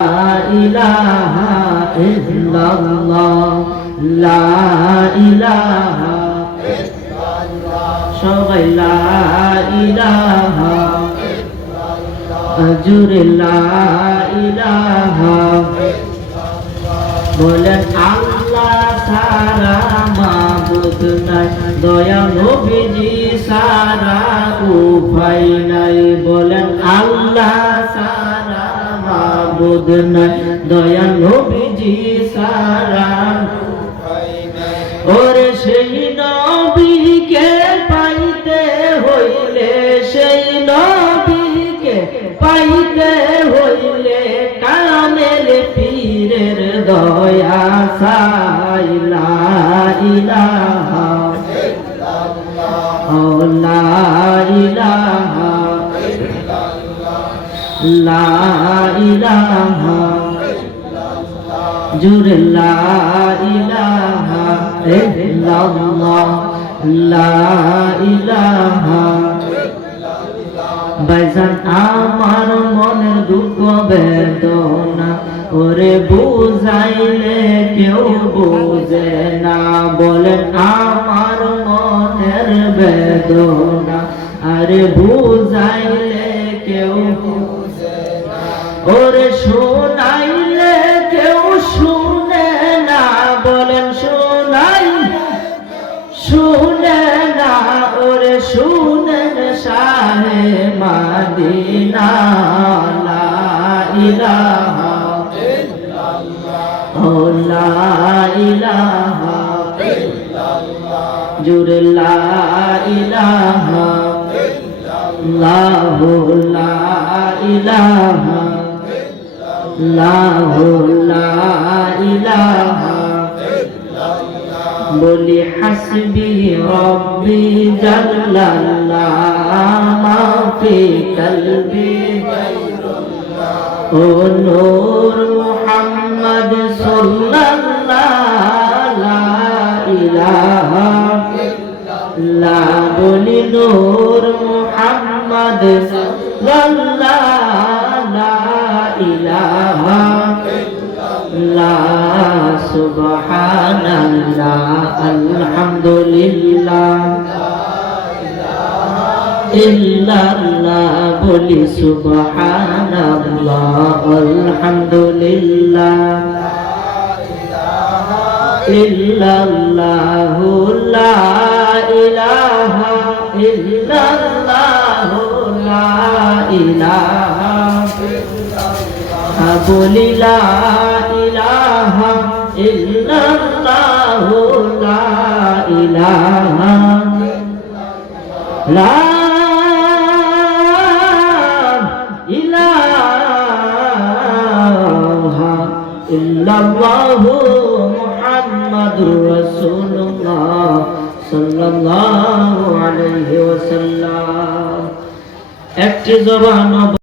ইলাহা ইল্লাল্লাহ লা ইলাহা ইল্লাল্লাহ সবাই লা ইলাহা ইল্লাল্লাহ জুরে লা ইলাহা ইল্লাল্লাহ বলেন আল্লাহ ছাড়া মাবুদ নাই দয়া নবীজি ছাড়া উপায় নাই বলেন আল্লাহ ছাড়া মাবুদ নাই দয়া নবীজি ছাড়া উপায় নাই ওরে সেই নবীকে পাইতে হইলে সেই নবীকে পাইতে হইলে কামেল পীরের দয়া চাই লা ইলাহা ইল্লাল্লাহ লা ইলাহা ইল্লাল্লাহ লা ইলাহা ইল্লাল্লাহ জুরে লা ইলাহা ইল্লাল্লাহ লা ইলাহা ভাইজান আমার মনের দুঃখ বেদনা ওরে বুঝাইলে কেউ বুঝে না বলেন আমার মনের বেদনা আরে বুঝাইলে কেউ বুঝে না ওরে শোনাইলে কেউ শুনে না বলেন শুনে না ওরে শুনেন শাহে মদিনা লা ইলাহা ইল্লাল্লাহ লা ইলাহা ইল্লাল্লাহ জুরে লা ইলাহা ইল্লাল্লাহ লা ইলাহা ইল্লাল্লাহ লা ইলাহা বলি হাসবি রব্বি জাল্লাল্লাহ মা ফি কলবি গায়রুল্লাহ ও নূর মুহাম্মদ সাল্লাল্লাহ লা ইলাহা ইল্লাল্লাহ বলি নূর মুহাম্মদ সাল্লাল্লাহ লা ইলাহা সুবহানাল্লাহ আলহামদুলিল্লাহ ইল্লাল্লাহ বলি সুবহানাল্লাহ আলহামদুলিল্লাহ ইল্লাল্লাহ লা ইলাহা ইল্লাল্লাহ লা ইলাহা বলি লা ইলাহা ইল্লাল্লাহ লা ইলাহা লা ইলাহা ইল্লাল্লাহ মুহাম্মাদুর রাসূলুল্লাহ সাল্লাল্লাহু আলাইহি ওয়াসাল্লাম একটি জবান